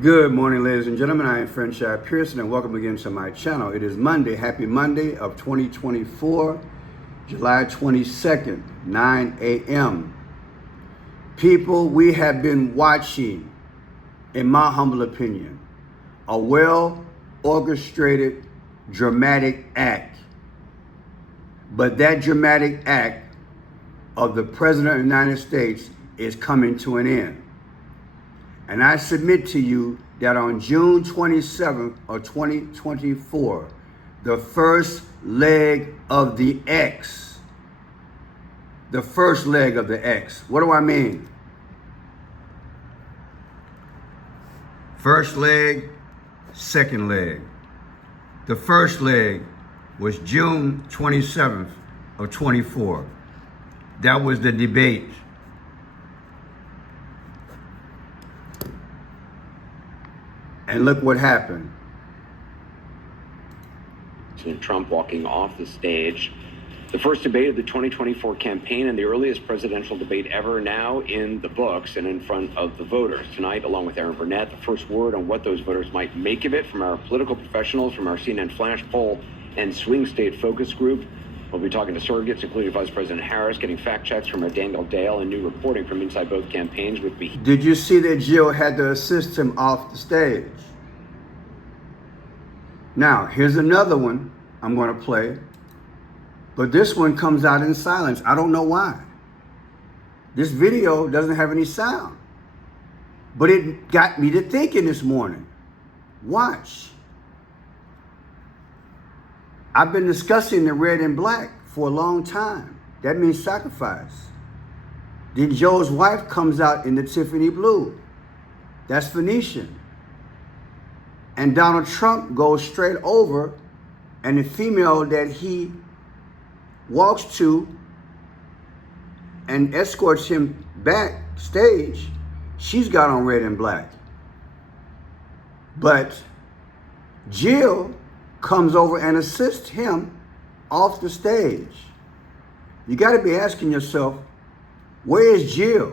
Good morning, ladies and gentlemen. I am Franchise Pearson, and welcome again to my channel. It is Monday. Happy Monday of 2024, July 22nd, 9 a.m. People, we have been watching, in my humble opinion, a well-orchestrated, dramatic act. But that dramatic act of the President of the United States is coming to an end. And I submit to you that on June 27th of 2024, the first leg of the X, what do I mean? First leg, second leg. The first leg was June 27th of 24. That was the debate. And look what happened. President Trump walking off the stage. The first debate of the 2024 campaign and the earliest presidential debate ever, now in the books and in front of the voters. Tonight, along with Aaron Burnett, the first word on what those voters might make of it from our political professionals, from our CNN Flash poll and swing state focus group. We'll be talking to surrogates, including Vice President Harris, getting fact checks from our Daniel Dale and new reporting from inside both campaigns with me. Did you see that Jill had to assist him off the stage? Now, here's another one I'm going to play, but this one comes out in silence. I don't know why. This video doesn't have any sound, but it got me to thinking this morning. Watch. I've been discussing the red and black for a long time. That means sacrifice. Then Joe's wife comes out in the Tiffany blue. That's Phoenician. And Donald Trump goes straight over, and the female that he walks to and escorts him backstage, she's got on red and black. But Jill comes over and assists him off the stage. You got to be asking yourself, where is Jill?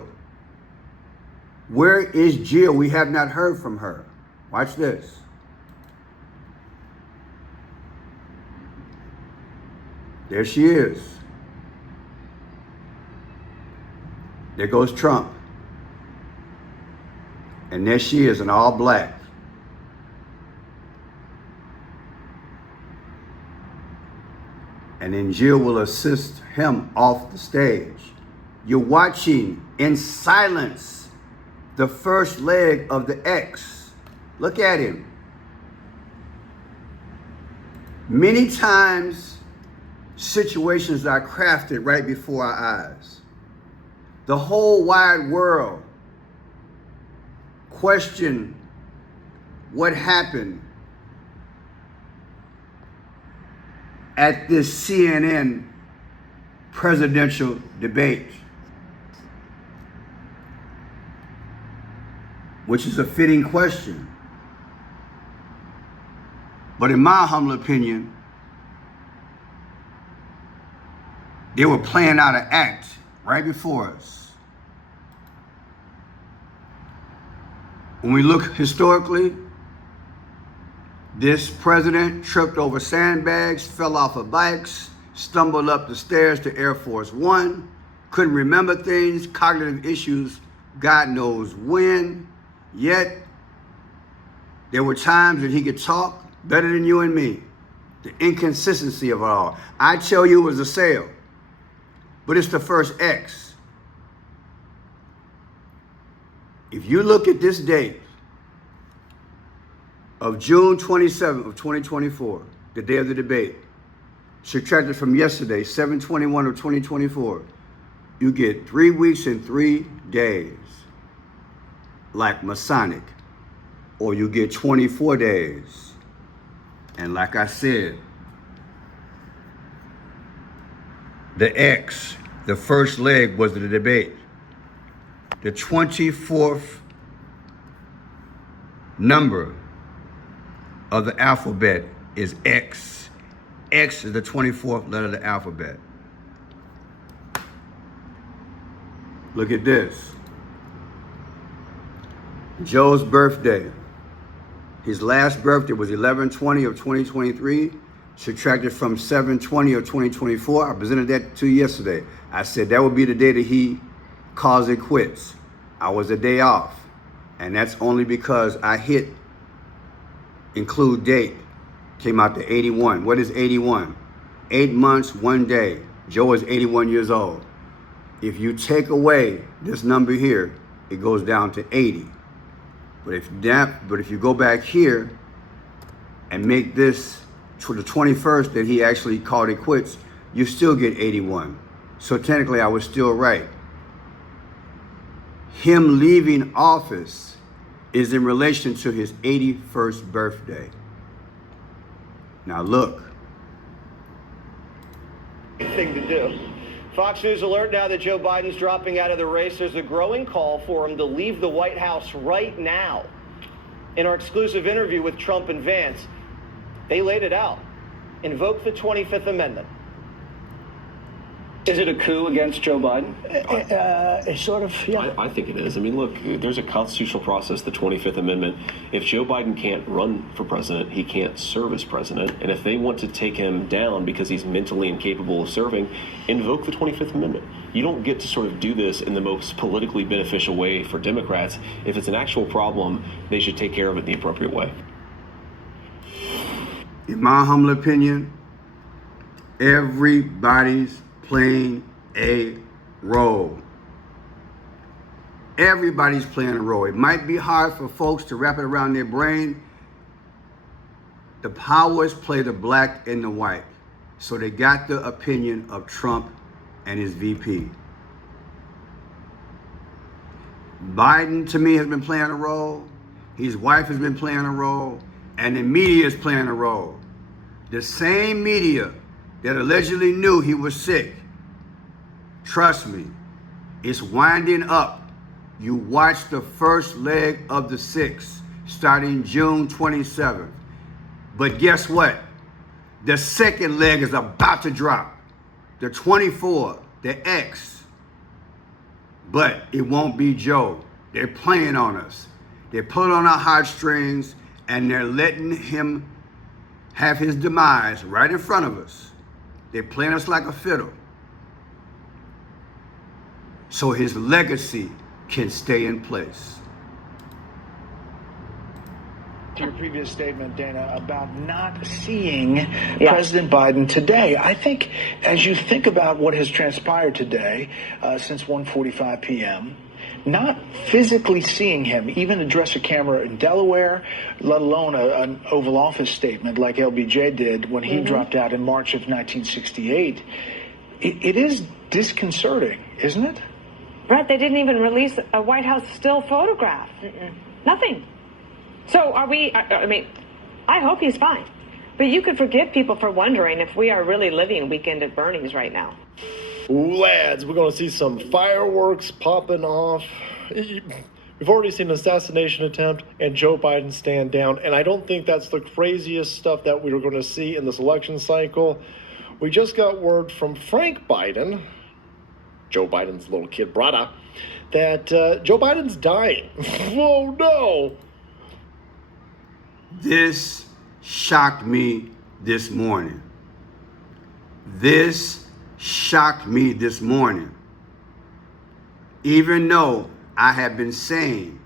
Where is Jill? We have not heard from her. Watch this. There she is. There goes Trump. And there she is in all black. And then Jill will assist him off the stage. You're watching in silence the first leg of the X. Look at him. Many times, situations are crafted right before our eyes. The whole wide world question what happened at this CNN presidential debate, which is a fitting question. But in my humble opinion, they were playing out an act right before us. When we look historically, this president tripped over sandbags, fell off of bikes, stumbled up the stairs to Air Force One, couldn't remember things, cognitive issues, God knows when. Yet, there were times that he could talk better than you and me. The inconsistency of it all. I tell you it was a sale, but it's the first X. If you look at this date, of June 27th of 2024, the day of the debate, subtracted from yesterday, 7/21 of 2024, you get 3 weeks and 3 days, like Masonic, or you get 24 days. And like I said, the X, the first leg was the debate. The 24th number of the alphabet is X. X is the 24th letter of the alphabet. Look at this. Joe's birthday, His last birthday was 11/20 of 2023, subtracted from 7/20 of 2024. I presented that to you yesterday. I said that would be the day that he calls it quits. I was a day off, and that's only because I hit include date. Came out to 81. What is 81? 8 months, 1 day. Joe is 81 years old. If you take away this number here, it goes down to 80. But if you go back here and make this to the 21st that he actually called it quits, you still get 81. So technically I was still right. Him leaving office is in relation to his 81st birthday. Now look. Thing to do. Fox News alert now that Joe Biden's dropping out of the race. There's a growing call for him to leave the White House right now. In our exclusive interview with Trump and Vance, they laid it out. Invoke the 25th Amendment. Is it a coup against Joe Biden? Sort of, yeah. I think it is. I mean, look, there's a constitutional process, the 25th Amendment. If Joe Biden can't run for president, he can't serve as president. And if they want to take him down because he's mentally incapable of serving, invoke the 25th Amendment. You don't get to sort of do this in the most politically beneficial way for Democrats. If it's an actual problem, they should take care of it in the appropriate way. In my humble opinion, everybody's playing a role. Everybody's playing a role. It might be hard for folks to wrap it around their brain. The powers play the black and the white. So they got the opinion of Trump and his VP. Biden, to me, has been playing a role. His wife has been playing a role. And the media is playing a role. The same media that allegedly knew he was sick, trust me, it's winding up. You watch the first leg of the 6 starting June 27th. But guess what? The second leg is about to drop. The 24, the X. But it won't be Joe. They're playing on us. They're pulling on our heartstrings, and they're letting him have his demise right in front of us. They're playing us like a fiddle. So his legacy can stay in place. To your previous statement, Dana, about not seeing President Biden today, I think as you think about what has transpired today since 1:45 p.m., not physically seeing him, even address a camera in Delaware, let alone an Oval Office statement like LBJ did when he dropped out in March of 1968, it is disconcerting, isn't it? Brett, they didn't even release a White House still photograph. Nothing. So are we, I mean, I hope he's fine. But you could forgive people for wondering if we are really living Weekend at Bernie's right now. Ooh, lads, we're going to see some fireworks popping off. We've already seen an assassination attempt and Joe Biden stand down, and I don't think that's the craziest stuff that we were going to see in this election cycle. We just got word from Frank Biden, Joe Biden's little kid brother, that Joe Biden's dying. Oh, no. This shocked me this morning. This shocked me this morning. Even though I have been saying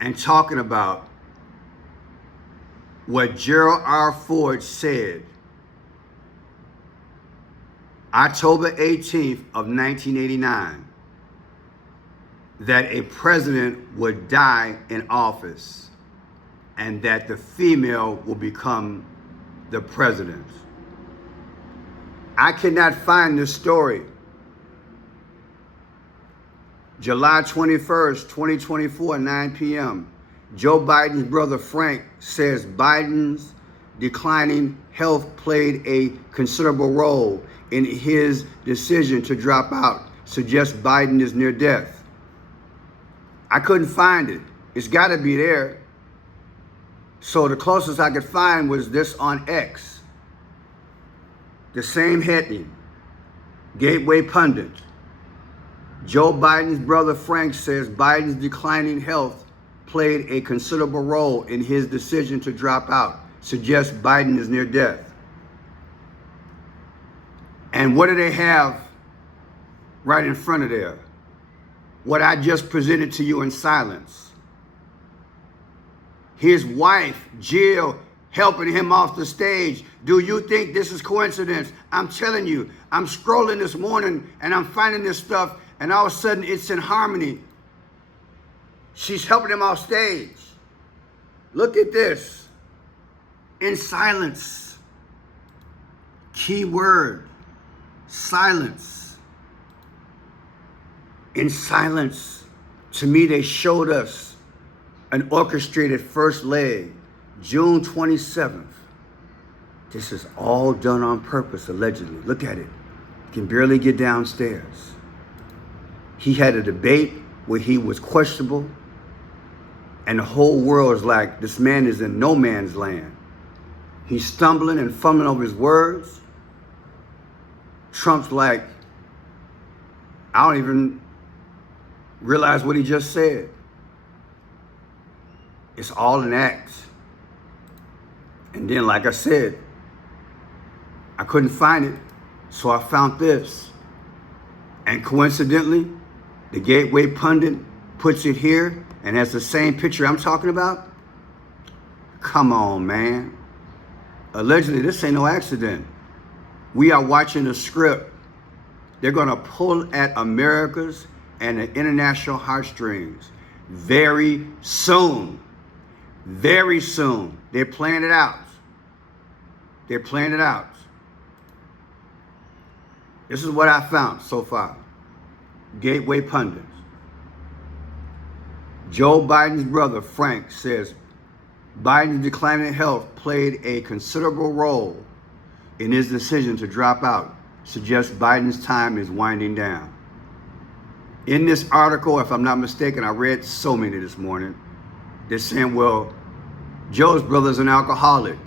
and talking about what Gerald R. Ford said October 18th of 1989, that a president would die in office and that the female will become the president. I cannot find this story. July 21st, 2024, 9 p.m. Joe Biden's brother Frank says Biden's declining health played a considerable role in his decision to drop out, suggests Biden is near death. I couldn't find it. It's got to be there. So the closest I could find was this on X. The same heading, Gateway Pundit. Joe Biden's brother Frank says Biden's declining health played a considerable role in his decision to drop out, suggests Biden is near death. And what do they have right in front of there? What I just presented to you in silence. His wife, Jill, helping him off the stage. Do you think this is coincidence? I'm telling you, I'm scrolling this morning and I'm finding this stuff, and all of a sudden it's in harmony. She's helping him off stage. Look at this. In silence. Key word. Silence. In silence. To me, they showed us an orchestrated first leg, June 27th. This is all done on purpose, allegedly. Look at it. Can barely get downstairs. He had a debate where he was questionable, and the whole world is like, this man is in no man's land. He's stumbling and fumbling over his words. Trump's like, I don't even realize what he just said. It's all an act. And then, like I said, I couldn't find it, so I found this. And coincidentally, the Gateway pundit puts it here, and has the same picture I'm talking about. Come on, man. Allegedly, this ain't no accident. We are watching a script. They're gonna pull at America's and the international heartstrings very soon. Very soon. They're playing it out. They're playing it out. This is what I found so far. Gateway pundits. Joe Biden's brother, Frank, says Biden's declining health played a considerable role in his decision to drop out, suggests Biden's time is winding down. In this article, if I'm not mistaken, I read so many this morning, they're saying, well, Joe's brother's an alcoholic.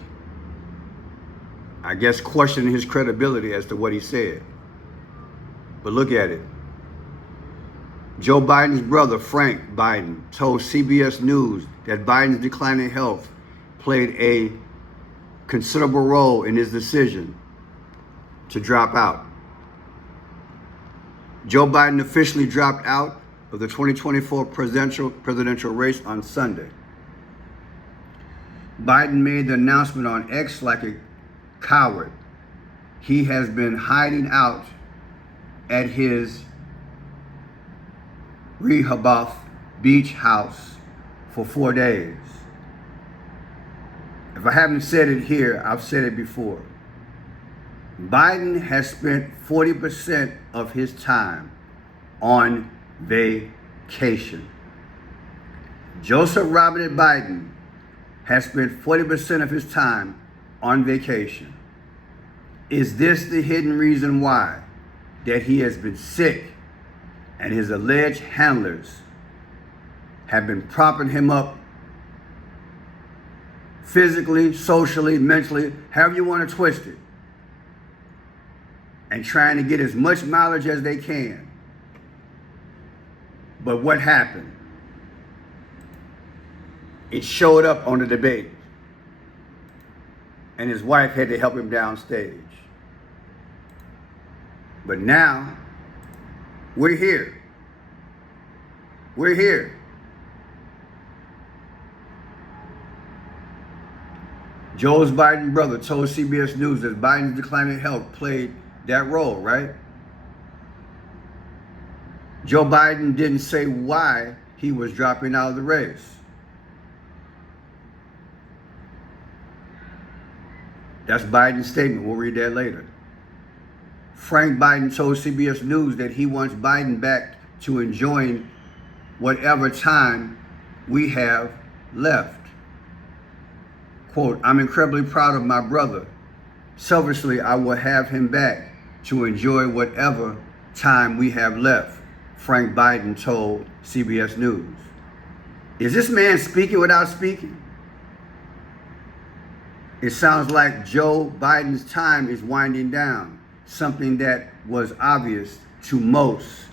I guess questioning his credibility as to what he said. But look at it. Joe Biden's brother, Frank Biden, told CBS News that Biden's declining health played a considerable role in his decision to drop out. Joe Biden officially dropped out of the 2024 presidential race on Sunday. Biden made the announcement on X like a coward. He has been hiding out at his Rehoboth beach house for 4 days. If I haven't said it here, I've said it before. Biden has spent 40% of his time on vacation. Joseph Robinette Biden has spent 40% of his time on vacation. Is this the hidden reason why? That he has been sick and his alleged handlers have been propping him up physically, socially, mentally, however you want to twist it, and trying to get as much mileage as they can. But what happened? It showed up on the debate, and his wife had to help him downstage. But now, we're here. We're here. Joe Biden's brother told CBS News that Biden's declining health played that role, right? Joe Biden didn't say why he was dropping out of the race. That's Biden's statement. We'll read that later. Frank Biden told CBS News that he wants Biden back to enjoying whatever time we have left. Quote, I'm incredibly proud of my brother. Selfishly, I will have him back to enjoy whatever time we have left, Frank Biden told CBS News. Is this man speaking without speaking? It sounds like Joe Biden's time is winding down, something that was obvious to most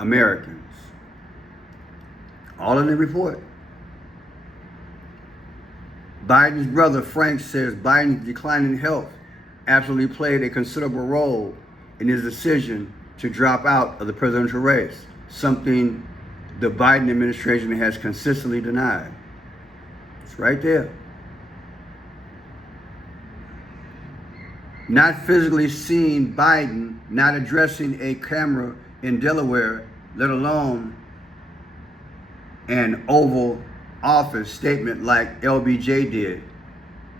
Americans. All in the report. Biden's brother Frank says Biden's declining health absolutely played a considerable role in his decision to drop out of the presidential race, something the Biden administration has consistently denied. It's right there. Not physically seeing Biden, not addressing a camera in Delaware, let alone an Oval Office statement like LBJ did.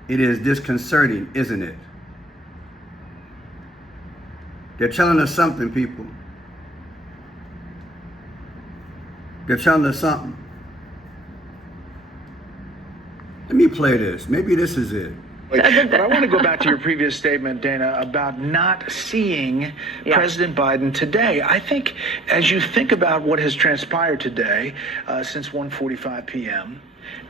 It is disconcerting, isn't it? They're telling us something, people. They're telling us something. Let me play this. Maybe this is it. But I want to go back to your previous statement, Dana, about not seeing President Biden today. I think as you think about what has transpired today since 1:45 p.m.,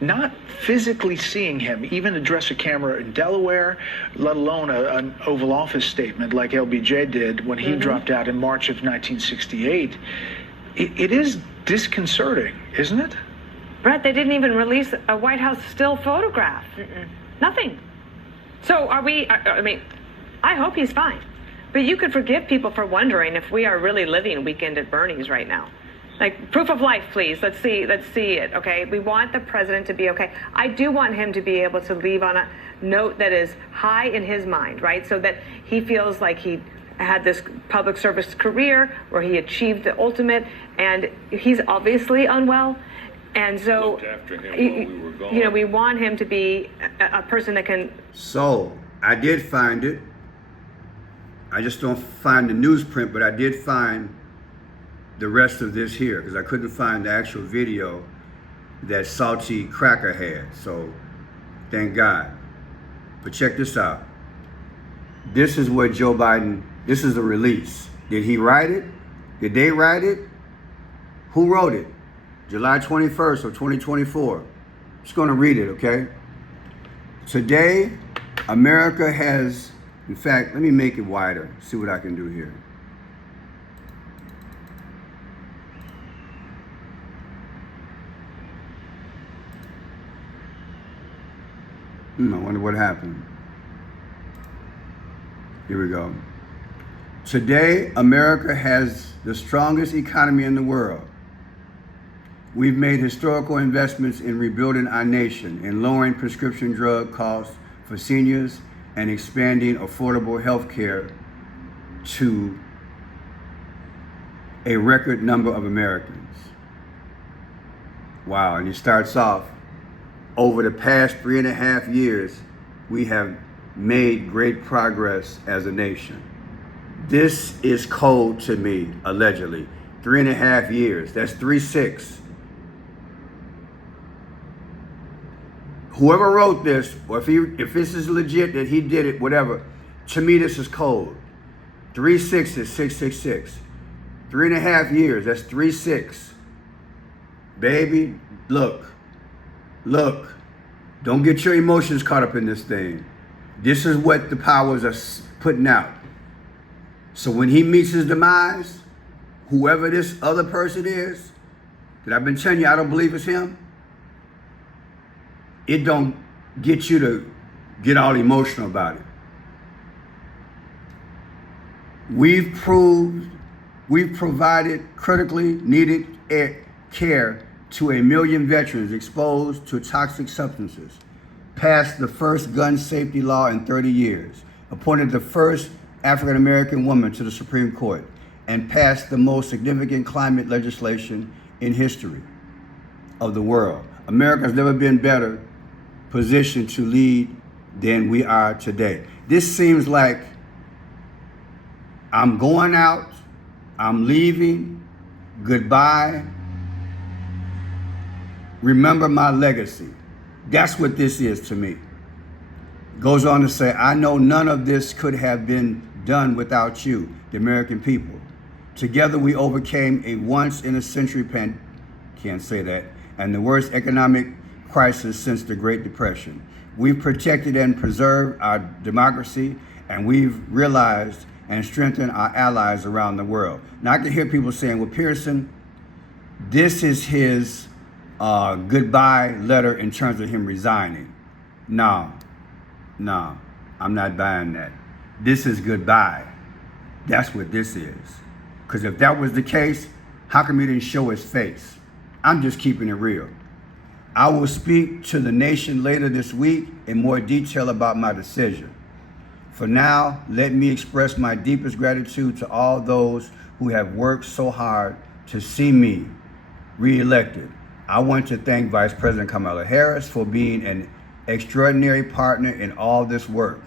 not physically seeing him even address a camera in Delaware, let alone an Oval Office statement like LBJ did when he dropped out in March of 1968, it is disconcerting, isn't it? Brett, they didn't even release a White House still photograph. Nothing. So are we, I hope he's fine. But you could forgive people for wondering if we are really living Weekend at Bernie's right now. Like, proof of life, please. Let's see it, okay? We want the president to be okay. I do want him to be able to leave on a note that is high in his mind, right? So that he feels like he had this public service career where he achieved the ultimate, and he's obviously unwell. And so, after him while we were gone. You know, we want him to be a person that can. So, I did find it. I just don't find the newsprint, but I did find the rest of this here because I couldn't find the actual video that Salty Cracker had. So, thank God. But check this out. This is what Joe Biden, this is the release. Did he write it? Did they write it? Who wrote it? July 21st of 2024. Just going to read it, okay? Today, America has, in fact, let me make it wider, see what I can do here. I wonder what happened. Here we go. Today, America has the strongest economy in the world. We've made historical investments in rebuilding our nation, in lowering prescription drug costs for seniors, and expanding affordable health care to a record number of Americans. Wow, and he starts off, over the past 3.5 years, we have made great progress as a nation. This is code to me, allegedly. 3.5 years, that's 3-6. Whoever wrote this, or if this is legit that he did it, whatever, to me this is code. 3-6 is 666. 3.5 years, that's 3-6. Baby, look, don't get your emotions caught up in this thing. This is what the powers are putting out. So when he meets his demise, whoever this other person is, that I've been telling you I don't believe it's him, it don't get you to get all emotional about it. We've provided critically needed care to 1 million veterans exposed to toxic substances, passed the first gun safety law in 30 years, appointed the first African American woman to the Supreme Court, and passed the most significant climate legislation in history of the world. America has never been better positioned to lead than we are today. This seems like I'm going out, I'm leaving, goodbye, remember my legacy. That's what this is to me. Goes on to say, I know none of this could have been done without you, the American people. Together we overcame a once-in-a-century and the worst economic crisis since the Great Depression. We've protected and preserved our democracy, and we've realized and strengthened our allies around the world. Now I can hear people saying, well, Pearson, this is his goodbye letter in terms of him resigning. No, I'm not buying that. This is goodbye. That's what this is. Because if that was the case, how come he didn't show his face? I'm just keeping it real. I will speak to the nation later this week in more detail about my decision. For now, let me express my deepest gratitude to all those who have worked so hard to see me reelected. I want to thank Vice President Kamala Harris for being an extraordinary partner in all this work.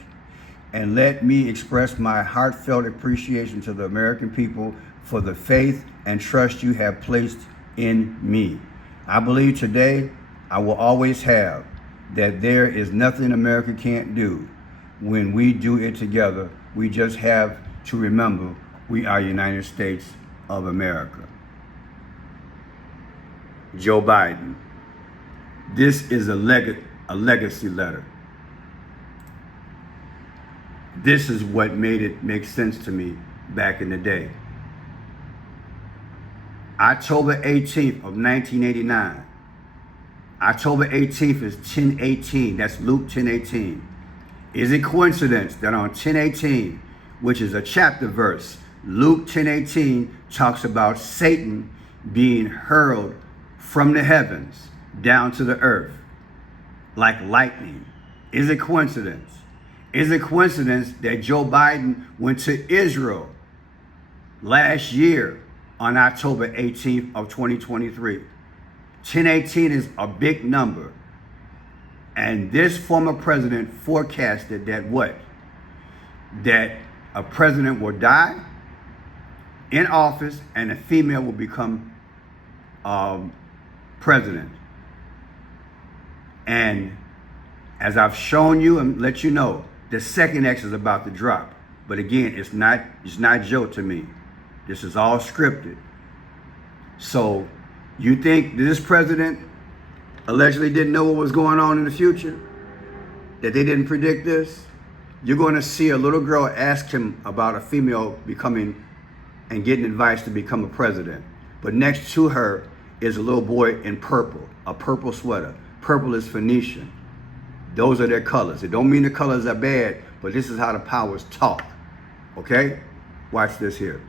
And let me express my heartfelt appreciation to the American people for the faith and trust you have placed in me. I believe today, I will always have, that there is nothing America can't do when we do it together. We just have to remember we are United States of America. Joe Biden, this is a legacy letter. This is what made it make sense to me back in the day. October 18th of 1989. October 18th is 10:18. That's Luke 10:18. Is it coincidence that on 10:18, which is a chapter verse, Luke 10:18 talks about Satan being hurled from the heavens down to the earth like lightning? Is it coincidence? Is it coincidence that Joe Biden went to Israel last year on October 18th of 2023? 10:18 is a big number. And this former president forecasted that what? That a president will die in office and a female will become president. And as I've shown you and let you know, the second X is about to drop. But again, it's not Joe to me. This is all scripted. So you think this president allegedly didn't know what was going on in the future? That they didn't predict this? You're going to see a little girl ask him about a female becoming and getting advice to become a president. But next to her is a little boy in purple, a purple sweater. Purple is Phoenician. Those are their colors. It don't mean the colors are bad, but this is how the powers talk. Okay? Watch this here.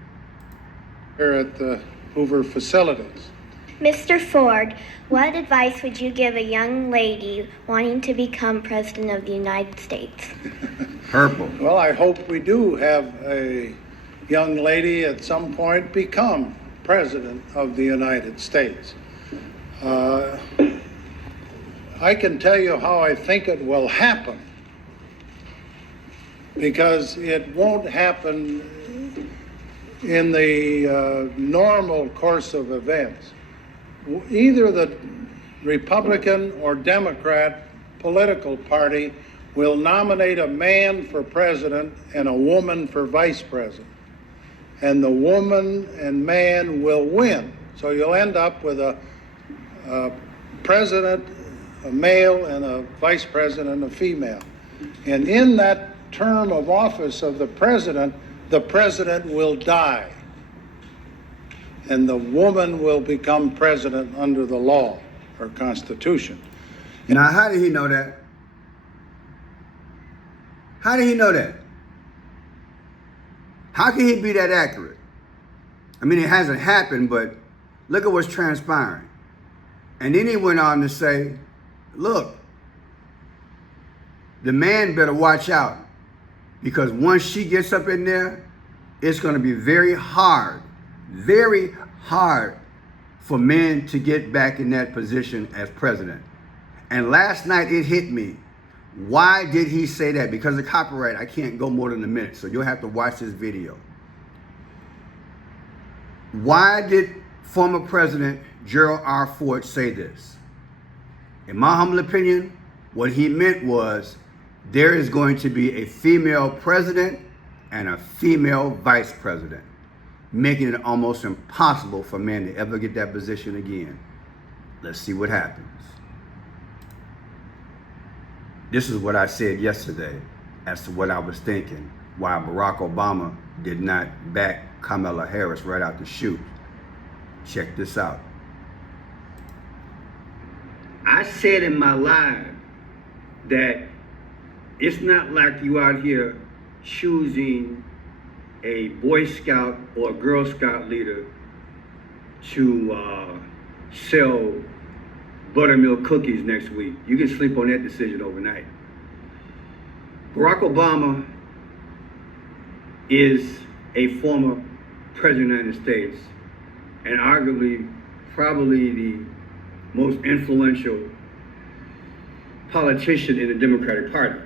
Here at the Hoover facilities. Mr. Ford, what advice would you give a young lady wanting to become President of the United States? Purple. Well, I hope we do have a young lady at some point become President of the United States. I can tell you how I think it will happen, because it won't happen in the normal course of events. Either the Republican or Democrat political party will nominate a man for president and a woman for vice president. And the woman and man will win. So you'll end up with a president, a male, and a vice president, a female. And in that term of office of the president will die. And the woman will become president under the law or Constitution. Now, how did he know that? How did he know that? How can he be that accurate? I mean, it hasn't happened, but look at what's transpiring. And then he went on to say, look, the man better watch out, because once she gets up in there, it's going to be very hard for men to get back in that position as president. And last night it hit me. Why did he say that? Because of copyright, I can't go more than a minute, so you'll have to watch this video. Why did former President Gerald R. Ford say this? In my humble opinion, what he meant was there is going to be a female president and a female vice president, making it almost impossible for men to ever get that position again. Let's see what happens. This is what I said yesterday as to what I was thinking, why Barack Obama did not back Kamala Harris right out the chute. Check this out. I said in my live that it's not like you out here choosing a Boy Scout or a Girl Scout leader to sell buttermilk cookies next week. You can sleep on that decision overnight. Barack Obama is a former president of the United States and arguably probably the most influential politician in the Democratic Party.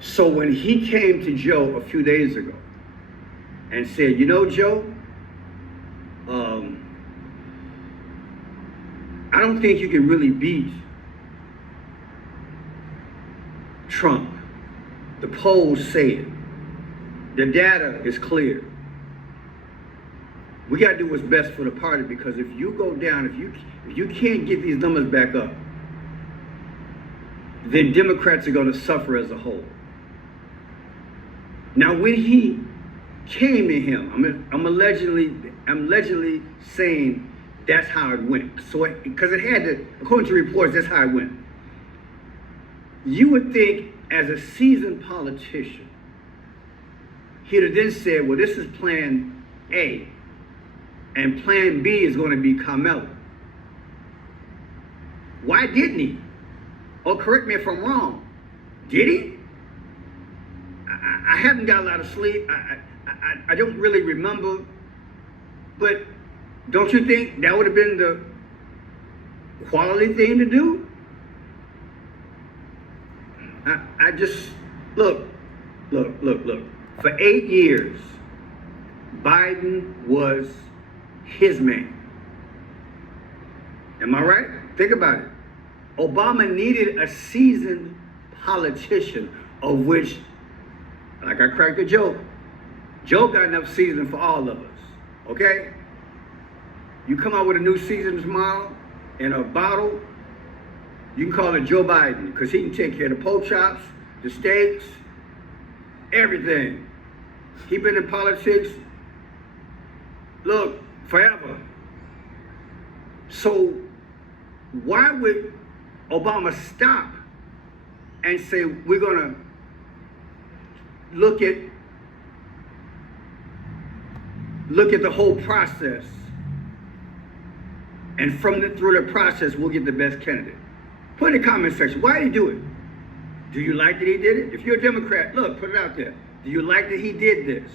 So when he came to Joe a few days ago and said, you know, Joe, I don't think you can really beat Trump. The polls say it. The data is clear. We got to do what's best for the party, because if you go down, if you can't get these numbers back up, then Democrats are going to suffer as a whole. Now, when he came to him, I'm allegedly saying that's how it went. So, because it had to, according to reports, that's how it went. You would think, as a seasoned politician, he'd have then said, well, this is plan A, and plan B is going to be Carmelo. Why didn't he? Oh, correct me if I'm wrong. Did he? I haven't got a lot of sleep. I don't really remember. But don't you think that would have been the quality thing to do? I just, look. For 8 years, Biden was his man. Am I right? Think about it. Obama needed a seasoned politician, of which, like I cracked a joke, Joe got enough season for all of us, okay? You come out with a new season tomorrow in a bottle, you can call it Joe Biden, because he can take care of the pork chops, the steaks, everything. He been in politics, look, forever. So why would Obama stop and say, we're gonna look at the whole process, and through the process, we'll get the best candidate? Put in the comment section, why did he do it? Do you like that he did it? If you're a Democrat, look, put it out there. Do you like that he did this?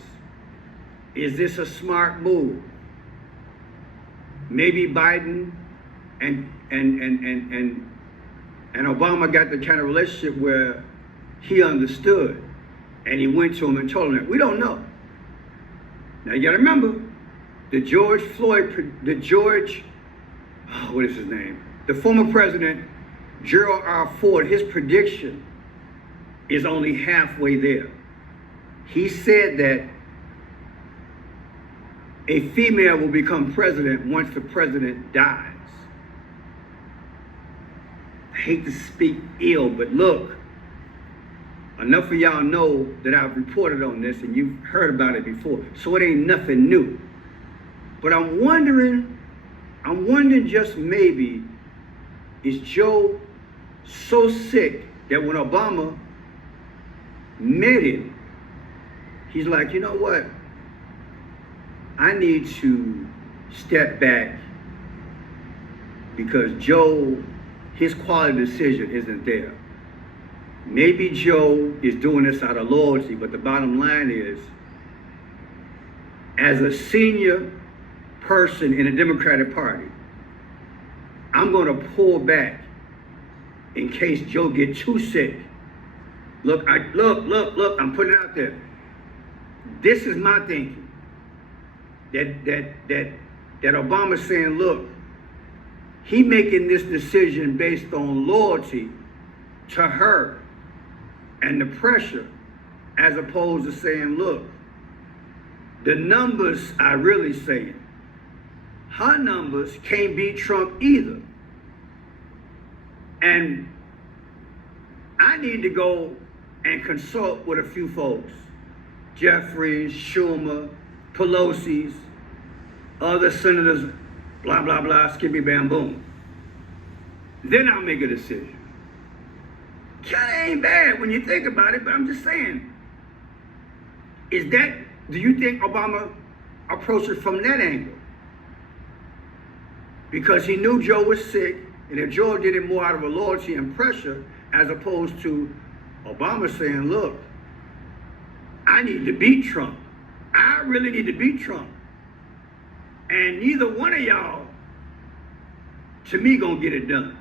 Is this a smart move? Maybe Biden and Obama got the kind of relationship where he understood and he went to him and told him that. We don't know. Now you gotta remember, the former president, Gerald R. Ford, his prediction is only halfway there. He said that a female will become president once the president dies. I hate to speak ill, but look, enough of y'all know that I've reported on this and you've heard about it before, so it ain't nothing new. But I'm wondering just maybe, is Joe so sick that when Obama met him, he's like, you know what? I need to step back because Joe, his quality decision isn't there. Maybe Joe is doing this out of loyalty, but the bottom line is, as a senior person in the Democratic Party, I'm going to pull back in case Joe gets too sick. Look, I'm putting it out there. This is my thinking. That Obama's saying, look, he making this decision based on loyalty to her and the pressure, as opposed to saying, look, the numbers are really saying her numbers can't beat Trump either. And I need to go and consult with a few folks, Jeffries, Schumer, Pelosi's, other senators, blah, blah, blah, skippy bam boom. Then I'll make a decision. Kind of ain't bad when you think about it, but I'm just saying, do you think Obama approached it from that angle? Because he knew Joe was sick, and if Joe did it more out of a loyalty and pressure, as opposed to Obama saying, look, I need to beat Trump. I really need to beat Trump. And neither one of y'all, to me, gonna get it done.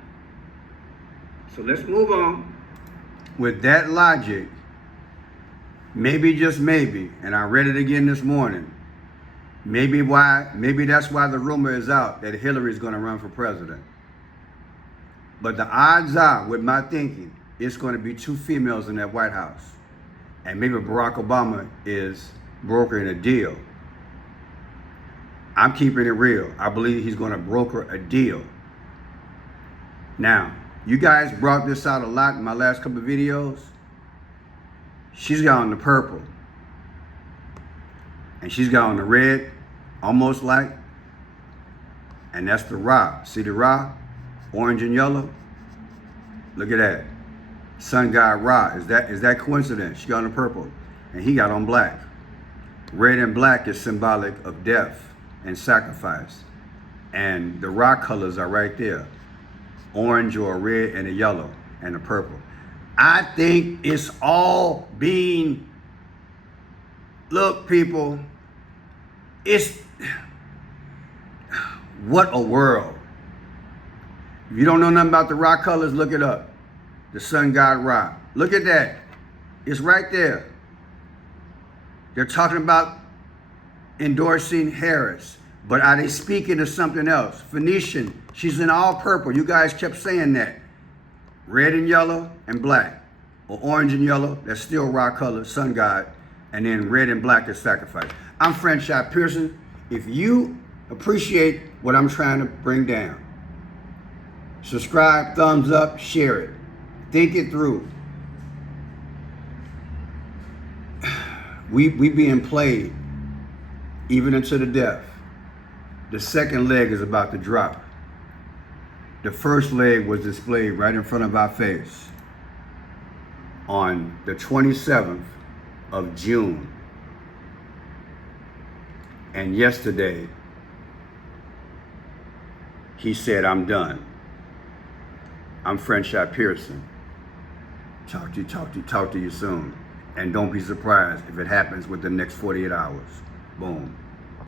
So let's move on. With that logic, maybe, just maybe, and I read it again this morning, maybe that's why the rumor is out that Hillary's gonna run for president. But the odds are, with my thinking, it's gonna be 2 females in that White House. And maybe Barack Obama is brokering a deal. I'm keeping it real. I believe he's gonna broker a deal. Now, you guys brought this out a lot in my last couple of videos. She's got on the purple. And she's got on the red, almost like. And that's the Ra. See the Ra? Orange and yellow? Look at that. Sun god Ra. Is that coincidence? She got on the purple. And he got on black. Red and black is symbolic of death and sacrifice. And the Ra colors are right there. Orange or a red and a yellow and a purple. I think it's all being, look people, what a world. If you don't know nothing about the Ra colors, look it up. The sun god Ra. Look at that. It's right there. They're talking about endorsing Harris. But are they speaking of something else? Phoenician, she's in all purple. You guys kept saying that. Red and yellow and black. Or orange and yellow, that's still Ra color, sun god. And then red and black is sacrifice. I'm Franchise Pearson. If you appreciate what I'm trying to bring down, subscribe, thumbs up, share it. Think it through. We being played even into the death. The second leg is about to drop. The first leg was displayed right in front of our face on the 27th of June. And yesterday, he said, I'm done. I'm Franchise Pearson. Talk to you soon. And don't be surprised if it happens within the next 48 hours. Boom.